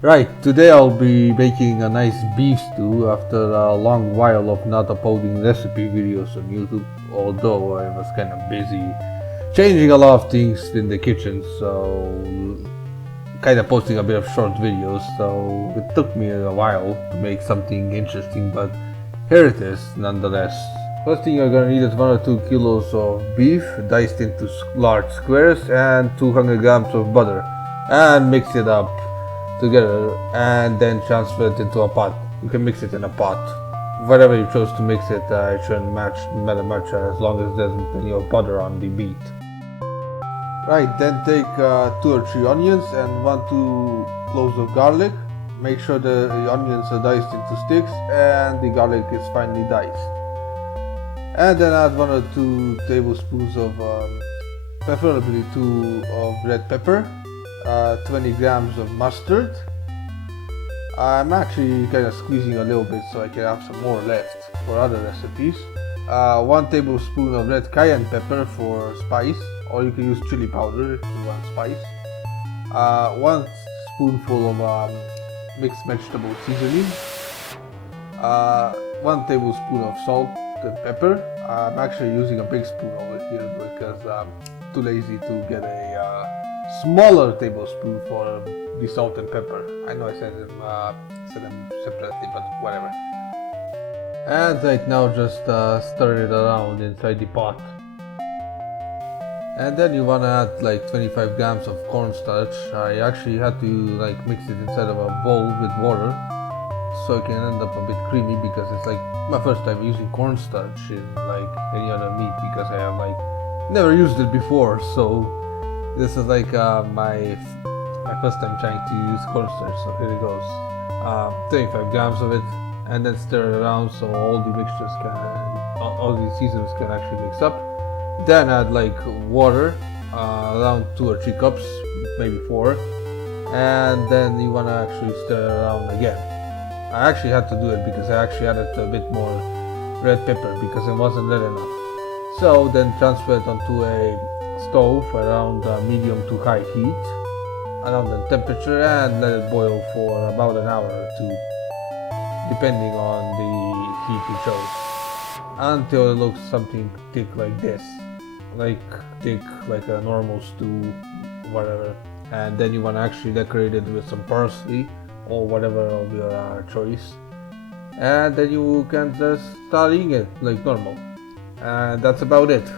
Right, today I'll be making a nice beef stew after a long while of not uploading recipe videos on YouTube, although I was kind of busy changing a lot of things in the kitchen, so kind of posting a bit of short videos, so it took me a while to make something interesting, but here it is nonetheless. First thing you're gonna need is 1 or 2 kilos of beef diced into large squares and 200 grams of butter, and mix it up together and then transfer it into a pot. You can mix it in a pot. Whatever you chose to mix it, it shouldn't matter much as long as there's plenty of butter on the meat. Right, then take 2 or 3 onions and 1-2 cloves of garlic. Make sure the onions are diced into sticks and the garlic is finely diced. And then add 1 or 2 tablespoons of, preferably 2 of red pepper, 20 grams of mustard. I'm actually kind of squeezing a little bit so I can have some more left for other recipes. 1 tablespoon of red cayenne pepper for spice, or you can use chili powder if you want spice. 1 spoonful of mixed vegetable seasoning. 1 tablespoon of salt and pepper. I'm actually using a big spoon over here because I'm too lazy to get a smaller tablespoon for the salt and pepper. I know I said them separately, but whatever. And right now just stir it around inside the pot. And then you wanna add like 25 grams of cornstarch. I actually had to mix it inside of a bowl with water so it can end up a bit creamy, because it's like my first time using cornstarch in any other meat, because I have never used it before, so this is my first time trying to use cornstarch. So here it goes. 25 grams of it, and then stir it around so all the mixtures all the seasonings can actually mix up. Then add water, around 2 or 3 cups, maybe 4, and then you wanna actually stir it around again. I actually had to do it because I actually added a bit more red pepper because it wasn't red enough. So then transfer it onto a stove around medium to high heat, around the temperature, and let it boil for about an hour or 2, depending on the heat you chose, until it looks something thick like this, thick like a normal stew, whatever. And then you want to actually decorate it with some parsley or whatever of your choice, and then you can just start eating it like normal, and that's about it.